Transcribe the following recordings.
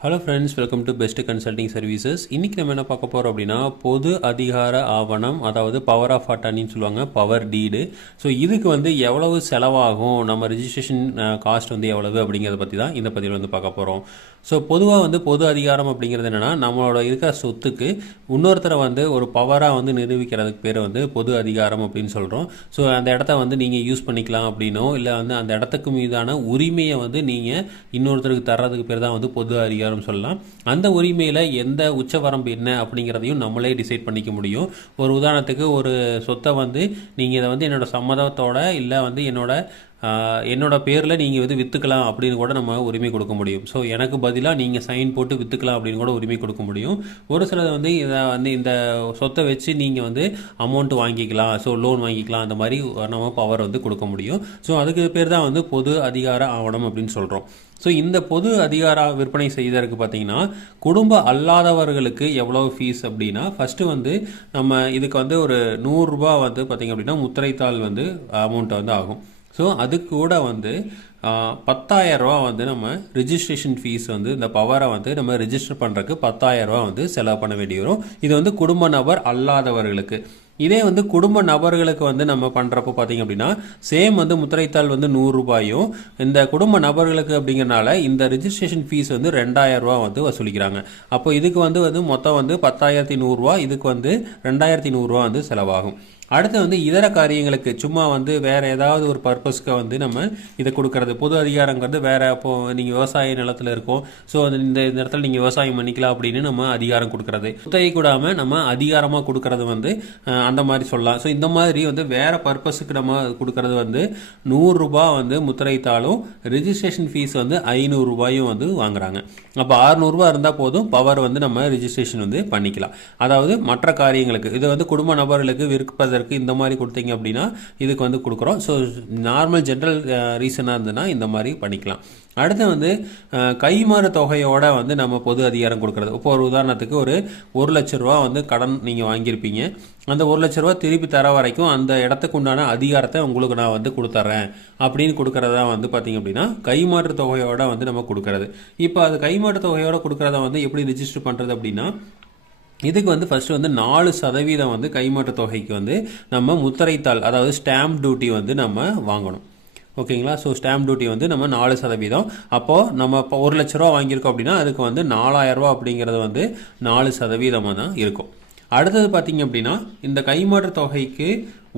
Hello friends welcome to Best Consulting Services இன்றைக்கி நம்ம என்ன பார்க்க போகிறோம் அப்படின்னா பொது அதிகார ஆவணம் அதாவது பவர் ஆஃப் அட்டானின்னு சொல்லுவாங்க பவர் டீடு ஸோ இதுக்கு வந்து எவ்வளவு செலவாகும் நம்ம ரிஜிஸ்ட்ரேஷன் காஸ்ட் வந்து எவ்வளவு அப்படிங்கிறத பற்றி தான் இந்த பதிவில் வந்து பார்க்க போகிறோம் ஸோ பொதுவாக வந்து பொது அதிகாரம் அப்படிங்கிறது என்னென்னா நம்மளோட இருக்கிற சொத்துக்கு இன்னொருத்தரை வந்து ஒரு பவராக வந்து நிரூபிக்கிறதுக்கு பேர் வந்து பொது அதிகாரம் அப்படின்னு சொல்கிறோம் ஸோ அந்த இடத்த வந்து நீங்கள் யூஸ் பண்ணிக்கலாம் அப்படின்னோ இல்லை வந்து அந்த இடத்துக்கு மீதான உரிமையை வந்து நீங்கள் இன்னொருத்தருக்கு தர்றதுக்கு பேர் தான் வந்து பொது அதிகாரம் சொல்லலாம். அந்த உரிமையில் எந்த உச்சவரம்பு என்ன அப்படிங்கிறதையும் நம்மளே டிசைட் பண்ணிக்க முடியும். ஒரு உதாரணத்துக்கு ஒரு சொத்தை வந்து நீங்கள் இதை வந்து என்னோட சம்மதத்தோட இல்லை வந்து என்னோட என்னோடய என்னோட பேரில் நீங்கள் வந்து விற்றுக்கலாம் அப்படின்னு கூட நம்ம உரிமை கொடுக்க முடியும். ஸோ எனக்கு பதிலாக நீங்கள் சைன் போட்டு விற்றுக்கலாம் அப்படின்னு கூட உரிமை கொடுக்க முடியும். ஒரு சிலது வந்து இதை வந்து இந்த சொத்தை வச்சு நீங்கள் வந்து அமௌண்ட் வாங்கிக்கலாம். ஸோ லோன் வாங்கிக்கலாம். அந்த மாதிரி நம்ம பவர் வந்து கொடுக்க முடியும். ஸோ அதுக்கு பேர் தான் வந்து பொது அதிகார ஆவணம் அப்படின்னு சொல்கிறோம் ஸோ இந்த பொது அதிகார விற்பனை செய்ததற்கு பார்த்தீங்கன்னா குடும்ப அல்லாதவர்களுக்கு எவ்வளோ ஃபீஸ் அப்படின்னா ஃபஸ்ட்டு வந்து நம்ம இதுக்கு வந்து ஒரு நூறுரூபா வந்து பார்த்திங்க அப்படின்னா முத்திரைத்தாள் வந்து அமௌண்ட் வந்து ஆகும். ஸோ அது கூட வந்து பத்தாயிரம் ரூபா வந்து நம்ம ரிஜிஸ்ட்ரேஷன் ஃபீஸ் வந்து இந்த பவரை வந்து நம்ம ரிஜிஸ்டர் பண்ணுறதுக்கு பத்தாயிரம் ரூபா வந்து செலவு பண்ண வேண்டி வரும். இது வந்து குடும்ப நபர் அல்லாதவர்களுக்கு. இதே வந்து குடும்ப நபர்களுக்கு வந்து நம்ம பண்ணுறப்போ பார்த்தீங்க அப்படின்னா சேம் வந்து முத்திரைத்தாள் வந்து நூறுரூபாயும் இந்த குடும்ப நபர்களுக்கு அப்படிங்கறனால இந்த ரிஜிஸ்ட்ரேஷன் ஃபீஸ் வந்து ரெண்டாயிரம் ரூபா வந்து வசூலிக்கிறாங்க. அப்போ இதுக்கு வந்து வந்து மொத்தம் வந்து பத்தாயிரத்தி நூறுரூவா இதுக்கு வந்து ரெண்டாயிரத்தி நூறுரூவா வந்து செலவாகும். அடுத்து வந்து இதர காரியங்களுக்கு சும்மா வந்து வேற ஏதாவது ஒரு பர்பஸ்க்கு வந்து நம்ம இதை கொடுக்கறது. பொது அதிகாரங்கிறது வேற இப்போ நீங்கள் விவசாய நிலத்தில் இருக்கோம். ஸோ இந்த இந்த இடத்துல நீங்கள் விவசாயம் பண்ணிக்கலாம் அப்படின்னு நம்ம அதிகாரம் கொடுக்கறது. குத்தகை கூடாம நம்ம அதிகாரமாக கொடுக்கறது வந்து அந்த மாதிரி சொல்லலாம். ஸோ இந்த மாதிரி வந்து வேற பர்பஸுக்கு நம்ம கொடுக்கறது வந்து நூறுரூபா வந்து முத்திரைத்தாலும் ரிஜிஸ்ட்ரேஷன் ஃபீஸ் வந்து ஐநூறு ரூபாயும் வந்து வாங்குறாங்க. அப்போ அறுநூறுபா இருந்தால் போதும் பவர் வந்து நம்ம ரிஜிஸ்ட்ரேஷன் வந்து பண்ணிக்கலாம். அதாவது மற்ற காரியங்களுக்கு இது வந்து குடும்ப நபர்களுக்கு விற்கப்பதற்கு இந்த மாதிரி கொடுத்தீங்க அப்படின்னா இதுக்கு வந்து கொடுக்குறோம். ஸோ நார்மல் ஜென்ரல் ரீசனாக இருந்ததுன்னா இந்த மாதிரி பண்ணிக்கலாம். அடுத்து வந்து uh, கைமாறு தொகையோட வந்து நம்ம பொது அதிகாரம் கொடுக்குறது. இப்போ ஒரு உதாரணத்துக்கு ஒரு ஒரு லட்ச ரூபா வந்து கடன் நீங்கள் வாங்கியிருப்பீங்க. அந்த ஒரு லட்ச ரூபா திருப்பி தர வரைக்கும் அந்த இடத்துக்கு உண்டான அதிகாரத்தை உங்களுக்கு நான் வந்து கொடுத்துட்றேன் அப்படின்னு கொடுக்குறதா வந்து பார்த்தீங்க அப்படின்னா கைமாற்று தொகையோட வந்து நம்ம கொடுக்கறது. இப்போ அது கைமாற்று தொகையோட கொடுக்குறத வந்து எப்படி ரிஜிஸ்டர் பண்ணுறது அப்படின்னா இதுக்கு வந்து ஃபர்ஸ்ட் வந்து நாலு சதவீதம் வந்து கைமாற்ற தொகைக்கு வந்து நம்ம முத்திரைத்தாள் அதாவது ஸ்டாம்ப் டியூட்டி வந்து நம்ம வாங்கணும். ஓகேங்களா? ஸோ ஸ்டாம்ப் டியூட்டி வந்து நம்ம நாலு சதவீதம். அப்போது நம்ம இப்போ ஒரு லட்ச ரூபா வாங்கியிருக்கோம் அப்படின்னா அதுக்கு வந்து நாலாயிரரூபா அப்படிங்கிறது வந்து நாலு சதவீதமாக தான் இருக்கும். அடுத்தது பார்த்தீங்க அப்படின்னா இந்த கைமாற்று தொகைக்கு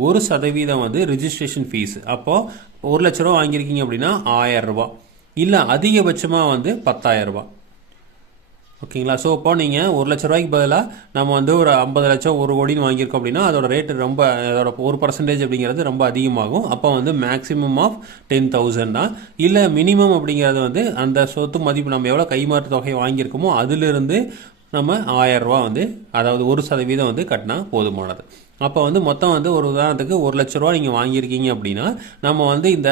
ஒரு சதவீதம் வந்து ரிஜிஸ்ட்ரேஷன் ஃபீஸ் அப்போது ஒரு லட்ச ரூபா வாங்கியிருக்கீங்க அப்படின்னா ஆயிரம் இல்லை அதிகபட்சமாக வந்து பத்தாயிரரூபா ஓகேங்களா? ஸோ இப்போ நீங்கள் ஒரு லட்ச ரூபாய்க்கு பதிலாக நம்ம வந்து ஒரு ஐம்பது லட்சம் ஒரு கோடின்னு வாங்கியிருக்கோம் அப்படின்னா அதோட ரேட்டு ரொம்ப அதோட ஒரு பர்சன்டேஜ் அப்படிங்கிறது ரொம்ப அதிகமாகும். அப்போ வந்து மேக்ஸிமம் ஆஃப் டென் தௌசண்ட் தான். இல்லை மினிமம் அப்படிங்கிறது வந்து அந்த சொத்து மதிப்பு நம்ம எவ்வளோ கைமாற்று தொகை வாங்கியிருக்கோமோ அதிலிருந்து நம்ம ஆயிரம் வந்து அதாவது ஒரு சதவீதம் வந்து கட்டினா போதுமானது. அப்போ வந்து மொத்தம் வந்து ஒரு உதாரணத்துக்கு ஒரு லட்ச ரூபா நீங்கள் வாங்கியிருக்கீங்க அப்படின்னா நம்ம வந்து இந்த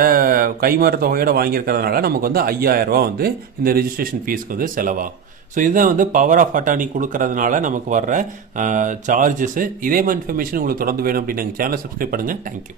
கைமாறு தொகையோட வாங்கியிருக்கிறதுனால நமக்கு வந்து ஐயாயிரம் ரூபா வந்து இந்த ரிஜிஸ்ட்ரேஷன் ஃபீஸ்க்கு வந்து செலவாகும். ஸோ இதுதான் வந்து பவர் ஆஃப் அட்டானி கொடுக்கறதுனால நமக்கு வர்ற சார்ஜஸ் இதே மாதிரி இன்ஃபர்மேஷன் உங்களுக்கு தொடர்ந்து வேணும் அப்படின்னு எங்கள் சேனலை சப்ஸ்கிரைப் பண்ணுங்கள் தேங்க்யூ